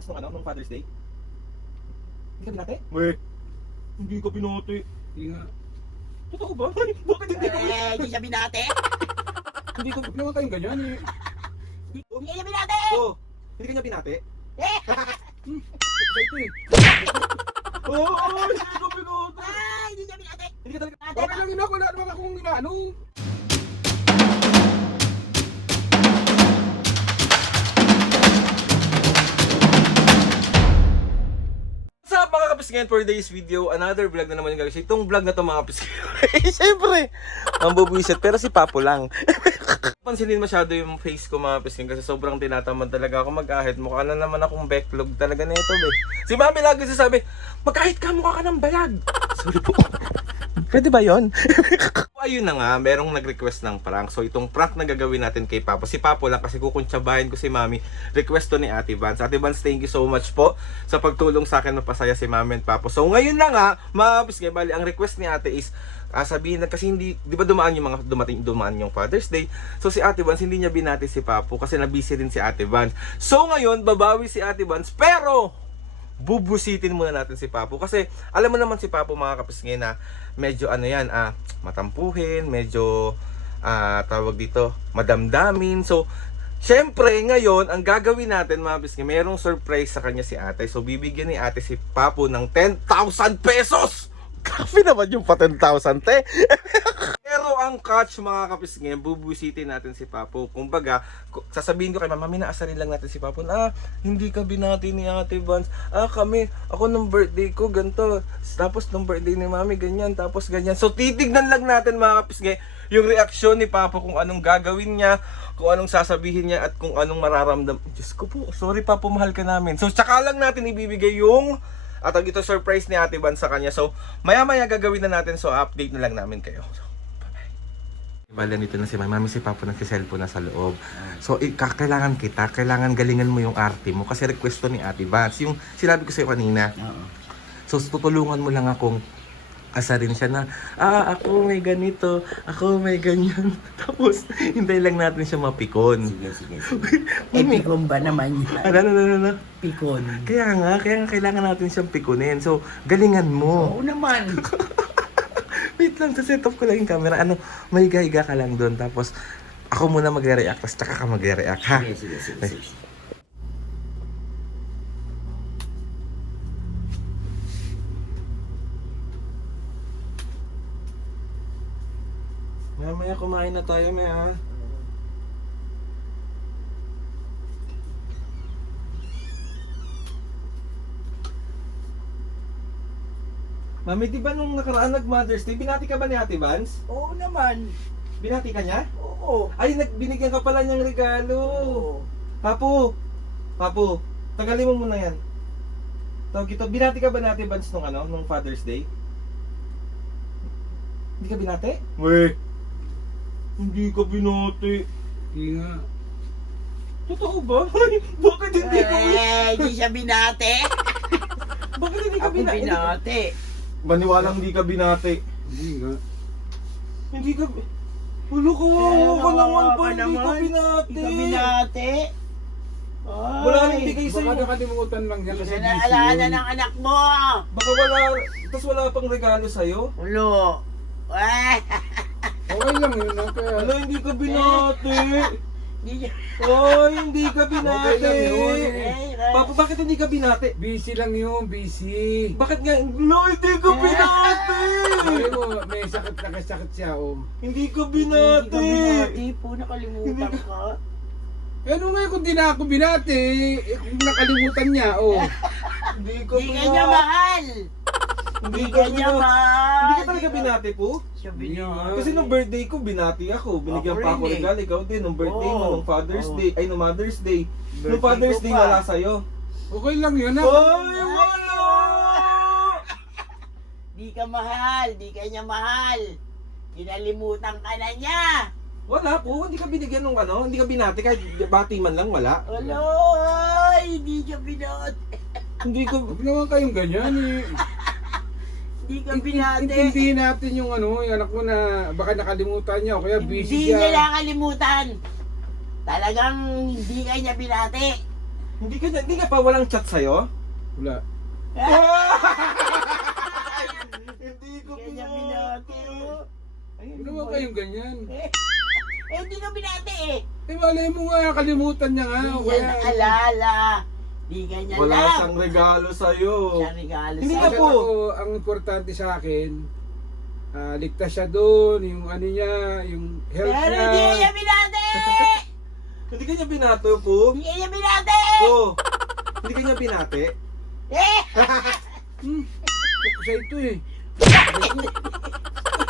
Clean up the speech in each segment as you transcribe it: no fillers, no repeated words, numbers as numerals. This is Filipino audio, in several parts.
Advance nung Father's Day? Hindi ka binati? Weh, Hindi ka binati. hindi nga. Totoo ba? Ay, bakit hindi ka binati? Hindi siya binate. Hindi ka... Huwag naman kayong ganyan eh. Hindi niya binate. Oh, hindi ka niya binati? Sa ito eh. Oh, hindi ka binati. Ay, hindi niya binate. Hindi ka talaga... Okay lang yun ako, wala naman akong inaano. What's up mga kapisngayon, for today's video, another vlog na naman yung gagawin. Itong vlog na to mga kapisngayon, siyempre, ang bubuisit, pero si Papo lang. Pansinin masyado yung face ko mga kapisngayon kasi sobrang tinatamad talaga ako mag-ahit. Mukha na naman akong backlog talaga na ito, be. Si Mami lagi sasabi, mag-ahit ka, mukha ka ng balag. Sorry po. Pwede ba yun? Ayun na nga, merong nag-request ng prank. So itong prank na gagawin natin kay Papo. Si Papo lang kasi kukuntsabahin ko si Mami. Request to ni Ate Vance. Ate Vance, thank you so much po sa pagtulong sa akin mapasaya si Mami and Papo. So ngayon na nga, mga kapisngay, bali ang request ni Ate is sabihin na kasi hindi, di ba dumaan yung mga dumaan yung Father's Day. So si Ate Vance hindi niya binati si Papo kasi nabisi din si Ate Vance. So ngayon, babawi si Ate Vance pero bubusitin muna natin si Papo kasi alam mo naman si Papo mga kapisngay na medyo ano yan, matampuhin, medyo tawag dito, madamdamin. So syempre ngayon ang gagawin natin mga kapisngay, mayroong surprise sa kanya si ate. So bibigyan ni ate si Papo ng 10,000 pesos. Grabe naman yung pa 10,000 te. Pero ang catch mga kapisngay, bubusitin natin si Papo. Kumbaga, sasabihin ko kay Mama, minaasarin lang natin si Papo na hindi ka binati ni Ate Vance. Ako nung birthday ko ganito. Tapos nung birthday ni Mami ganyan, tapos ganyan. So titignan lang natin mga kapisngay yung reaksyon ni Papo kung anong gagawin niya, kung anong sasabihin niya at kung anong mararamdam. Diyos ko po, sorry Papo, mahal ka namin. So tsaka lang natin ibibigay yung at ang ito surprise ni Ate Vance sa kanya. So maya-maya gagawin na natin. So update na lang namin kayo. So bala nito na si Mami, si Papo nagsiselfone na sa loob. So kailangan kailangan galingan mo yung arte mo kasi request to ni Ate Vance. Yung sinabi ko sa'yo kanina. So tutulungan mo lang akong asarin siya na, ako may ganito, ako may ganyan. Tapos hintay lang natin siya mapikon. Sige. Pikon ba naman yan? Ano? Pikon. Kaya nga kailangan natin siyang pikunin. So galingan mo. Oo naman. Wait lang, sa setup ko lang yung camera. May higa ka lang doon. Tapos, ako muna magre-react. Tapos, tsaka ka magre-react, ha? Sige. Maya kumain na tayo, ha? Mami, di ba nung nakaraan nag-Mother's Day, binati ka ba ni Ate Vance? Oo naman. Binati ka niya? Oo. Ay, binigyan ka pala niyang regalo. Oo. Papo, tagalin mo muna yan. Tawag ito, binati ka ba ni Ate Vance nung Father's Day? Hindi ka binati? Weh, Hindi ka binati. hindi nga. Totoo ba? Ay, bakit hindi ka Hindi siya binate. Bakit hindi ka Ako binati? binate. Maniwalang hindi ka binati. Hindi nga. Hindi ka... Ulo ko, ka naman pa, hindi ka binati. Hindi ka binate. Wala nang bigay Baka sa'yo. nakalimutan lang yan kasi Hindi busy na alaala yun. ng anak mo. Baka wala, tapos wala pang regalo sa'yo. Ulo. Okay lang yun. Kaya... Wala, hindi ka binati. Hindi niya. Ay, hindi ka binati. Okay lang yun. Papa, bakit hindi ka binati? Busy lang yun, busy. Bakit nga? No, hindi ka binati. Sabi mo, may sakit na kasakit siya, Hindi ka Hindi binati. ka binati po. Nakalimutan ka. Eh, ano ngayon kung di na ako binati? Eh, kung nakalimutan niya, Hindi ka Hindi ka niya mahal. Hindi ka niya mahal. Hindi ka talaga binati po? Siya Hindi binati. nga. Kasi nung birthday ko, binati ako. Binigyan Ako pa ako rin eh. regalo. Ikaw din, nung birthday mo, Oo. nung Father's Oo. Day. Ay, nung Mother's Day. Nung Birthday Father's ko Day, pa. wala sa'yo. Okay lang yun, ha? Ay, wala! Di ka mahal. Di ka niya mahal. Kinalimutan ka na niya. Wala po, hindi ka binigyan ng hindi ka binati. Kahit bati man lang, wala. Aloy! Hindi ka binati. Hindi ka... Huwag naman kayong ganyan, eh. Hindi ka binati. Intindihin natin yung yung anak mo na baka nakalimutan niya o kaya busy Hindi niya siya. nakalimutan. Talagang hindi ka niya binati. Hindi ka pa walang chat sa'yo? Wala. Hindi ko Hindi kanya binati, oh. Ano ba kayong ganyan? Hindi ka binati eh. Eh, malay mo nga, kalimutan niya nga. Hindi niya naalala. Di kanya Wala alam. siyang regalo sa'yo. Siya regalo Hindi sa'yo. nga Kasi po. ako, ang importante sa akin, ligtas siya doon, yung ano niya, yung health Pero niya. hindi kanya binati! Hindi ka niya binato po? Hindi kanya binati! Po. Hindi ka niya binate? Eh! Siya ito eh. Hindi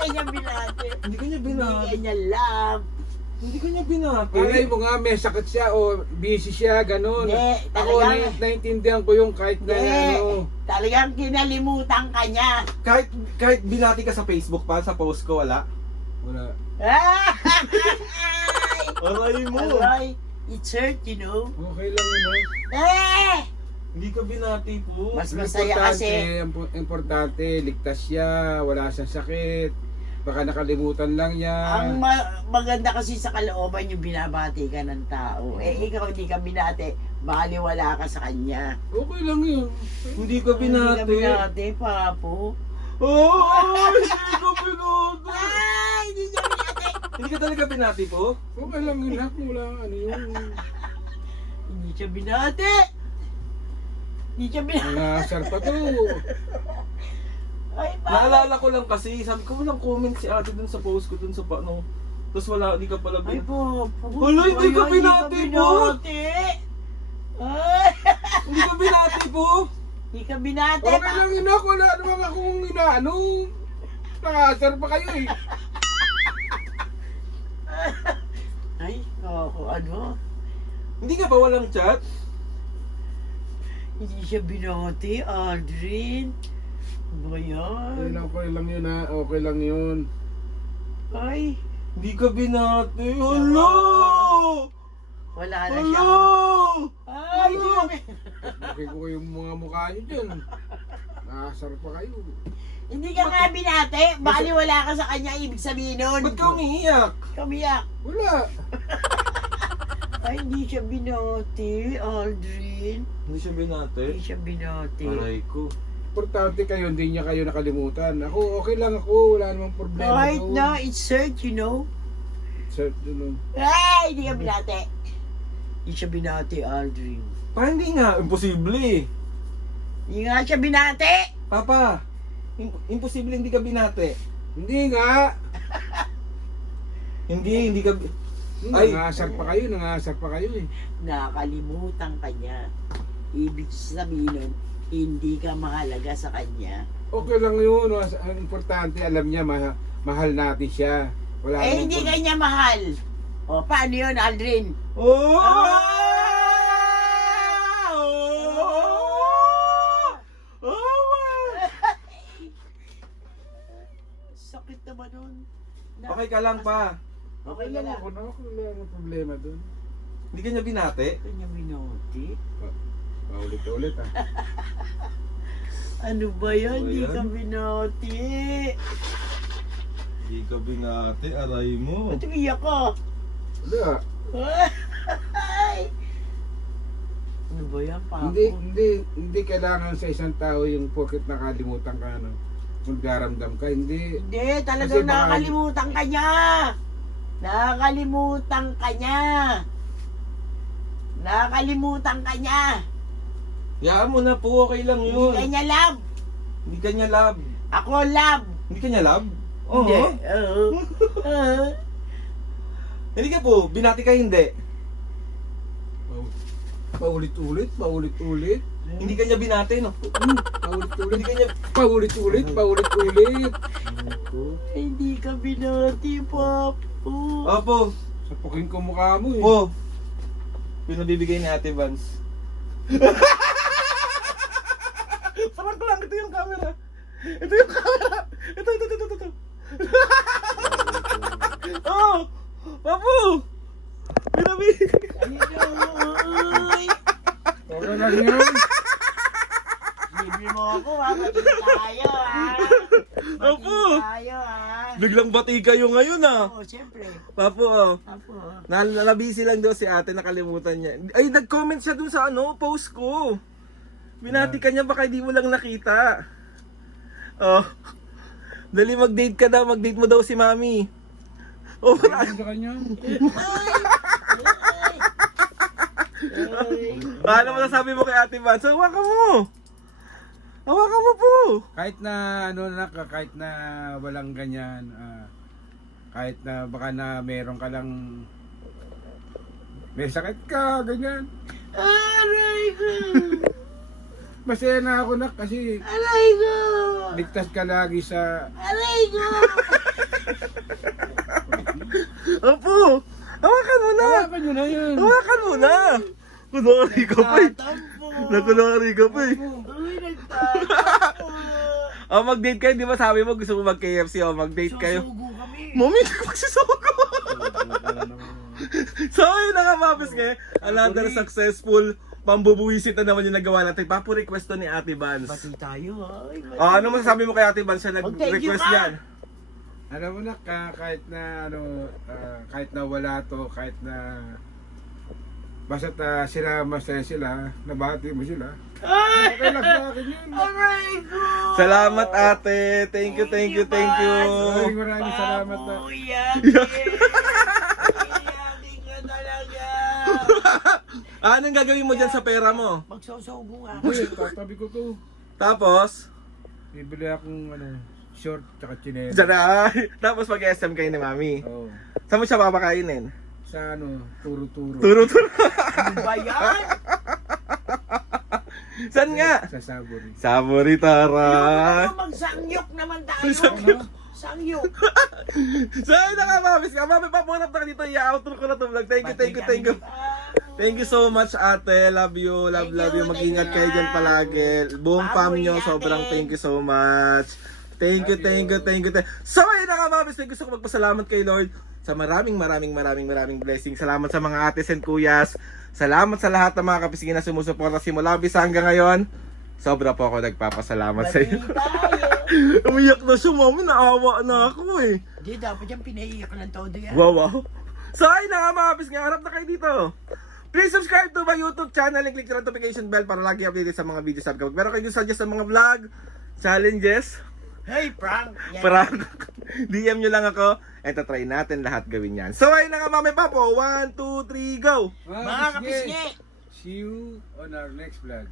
kanya binati. Hindi ka niya Hindi binate. kanya love. Hindi ka niya binate. Malay mo nga, may sakit siya o busy siya, ganun. Hindi, Ako, talagang- naiintindihan ko yung kahit na Hindi. ano. Talagang kinalimutan ka niya. Kahit binati ka sa Facebook pa, sa post ko, wala. Wala. Aray mo. Aray, it's hurt, you know. Okay lang yun, ha? Eh! Hindi ka binati po. Mas Ang masaya kasi. importante, ligtas siya, wala siyang sakit. Baka nakalimutan lang niya. Ang maganda kasi sa kalooban yung binabati ka ng tao. Eh, ikaw hindi ka binati, baliwala ka sa kanya. Okay lang yun. Hindi ka Hindi ka binati. binati, papo. Oh, hindi ka binati. Ay, hindi siya binati. Hindi ka talaga binati po? Okay lang yun, ha? Wala, ano yun. Hindi siya binati. Hindi siya binati. Nangasar pa to. Ay, pa. Naalala ko lang kasi, sabi ko walang comment si ate dun sa post ko dun sa paano. Tapos wala, hindi ka pala Ay, binati. po. Wala, hindi ka binati, po. Ay, Hindi ka binati po? hindi ka binati. Okay lang yun, ha? Wala naman akong inaano. Nangasar pa kayo eh. Ay, ano? Hindi ka ba walang chat? Hindi siya binati, Aldrin. Ano ba yan? Okay lang yun, ha? Okay lang yun. Ay, Hindi ka binati. Hala! wala na Hala! siya. Ay, hindi ka Okay ko yung mga mukha nyo dyan. Nangasar pa kayo. Hindi ka nga binati. Bali wala ka sa kanya, ibig sabihin nun. Ba't ka umiiyak? Kamiyak. Wala. Ay, hindi siya binati, Aldrin. Hindi siya binati. Hindi siya binati. Aray ko. Importante kayo, hindi niya kayo nakalimutan. Ako, okay lang ako. Wala namang problema Right doon. now, it's hurt, you know. Sir, yun. Ay, hindi ka binati. Hindi siya binati, Aldrin. Pa, hindi nga. Imposible. Hindi nga siya binati. Papa, imposible hindi ka binati. Hindi nga. Hindi ka... Ay. Nangasar pa kayo, nangasar pa kayo eh. Nakakalimutan ka niya. Ibig sabihin nun, hindi ka mahalaga sa kanya. Okay lang yun. Ang importante, alam niya, mahal natin siya. Wala Eh, namang hindi problema. kanya mahal. O, paano yun, Aldrin? Oh! Sakit naman nun. Okay ka lang pa. Okay Okay ka lang lang. ako, no? Wala namang problema doon. Hindi ka niya binati. Kanya minuti. Paulit-ulit ah. Ano ba yan? Ano Hindi yan? ka minuti. Hindi ka binati, aray mo. Ba't umiyak ka? Wala. Ay! Ano ba yan, Papo? Hindi kailangan sa isang tao yung porket nakalimutan ka na magdaramdam ka. Hindi. Hindi, Kasi talagang baka- nakakalimutan ka niya. Nakakalimutan ka niya. Nakakalimutan ka niya. Yaan mo na po, okay lang Hindi yun. ka niya love. Hindi ka niya love. Ako love. Hindi ka niya love? Oo. Hindi. Oo. Hindi ka po, binati ka hindi. Paulit-ulit, paulit-ulit. Hindi ka niya binati, no? Paulit-ulit. Hindi ka niya... Paulit-ulit, paulit-ulit. Hindi ka binati, Papo. Opo. Sapukin ko mukha mo eh. Po. Pinabibigay ni Ate Vance. Parang lang, ito yung camera. Ito yung camera. Ito. Oh! Papo! Pinabibigay. Ay, Okay lang yun. libre mo ako ha. Maging tayo ha. Opo. Maging tayo ha. Biglang bati kayo ngayon ah. Oo, siyempre. Papo, oh. Apo. Nabisi lang daw si ate, nakalimutan niya. Ay, nag-comment siya dun sa post ko. Binati ka niya, baka hindi mo lang nakita. Oh. Dali mag-date ka daw, mag-date mo daw si mami. Oh, Ano sa kanya? ano mo nasabi mo kay Ate Vance? Hawakan mo! Hawakan mo po! Kahit na kahit na walang ganyan, kahit na baka na meron ka lang may sakit ka, ganyan. Aray ko! Masaya na ako nak kasi Aray ko! ligtas ka lagi sa Aray ko! Opo! Hawakan mo na! hawakan nyo na yun. Hawakan mo na! Kunwari ka pa eh. Tatampo! Nakunwari ka pa eh. Uy, nagtatampo! Oh, mag-date kayo, di ba sabi mo gusto mo mag-KFC? Oh, mag-date kayo. Susugo kami! Mami, hindi ko magsisuko! So, yun na nga, Mapis ngayon. Another successful pambubuwisit na naman yung nagawa natin. Papo-request to ni Ate Vance. Bati tayo, ay. bati. Oh, ano masasabi mo kay Ate Vance siya Mag-thank you nag-request ka. yan? Alam mo na kahit na kahit na wala to, kahit na basta't sila masaya sila, nabati mo sila. Ay! Okay lang sa akin yun. Aray ko! Salamat ate. Thank you, thank you, thank you. Maraming salamat na. Baboy, yaki! Yaki ka talaga! Anong gagawin mo dyan sa pera mo? Magsusugo nga. Uy, tatabi ko to. Tapos, Bibili akong short tsaka chinelas. dyan na. Tapos mag-SM kayo ni Mami. Oo. Saan mo siya papakainin? Sa turo-turo. Turo-turo. Ano ba yan? Saan nga? Sa Sabori. Sabori, Tara. Ano, magsangyok naman tayo. Ano? Sangyok. So, yun na nga, Mami. Mami, papunap na ka dito. I-outro ko na to vlog. Thank you, thank you, thank you. Thank you so much, ate. Love you, love you. Mag-ingat kayo dyan palagi. Buong fam nyo, sobrang thank you so much. Thank you, thank you, thank you. So, ayun na nga, Mabis. Gusto ko magpasalamat kay Lord sa maraming blessings. Salamat sa mga ates and kuyas. Salamat sa lahat ng mga kapisingin na sumusuporta simula bis hanggang ngayon. Sobra po ako nagpapasalamat sa Bati inyo. tayo. Umiyak na siya, Mami. Naawa na ako eh. Hindi, dapat yung pinaiyak ng todo yan. Wow, wow. So, ayun na nga, mga kapis. Harap na kayo dito. Please subscribe to my YouTube channel and click the notification bell para lagi updated sa mga videos na kapag meron kayo suggest sa mga vlog, challenges, Hey, prank! Yan. prank, DM nyo lang ako and try natin lahat gawin yan. So, ayun na nga, Mami Papo. 1, 2, 3, go! Mga kapisngi! See you on our next vlog.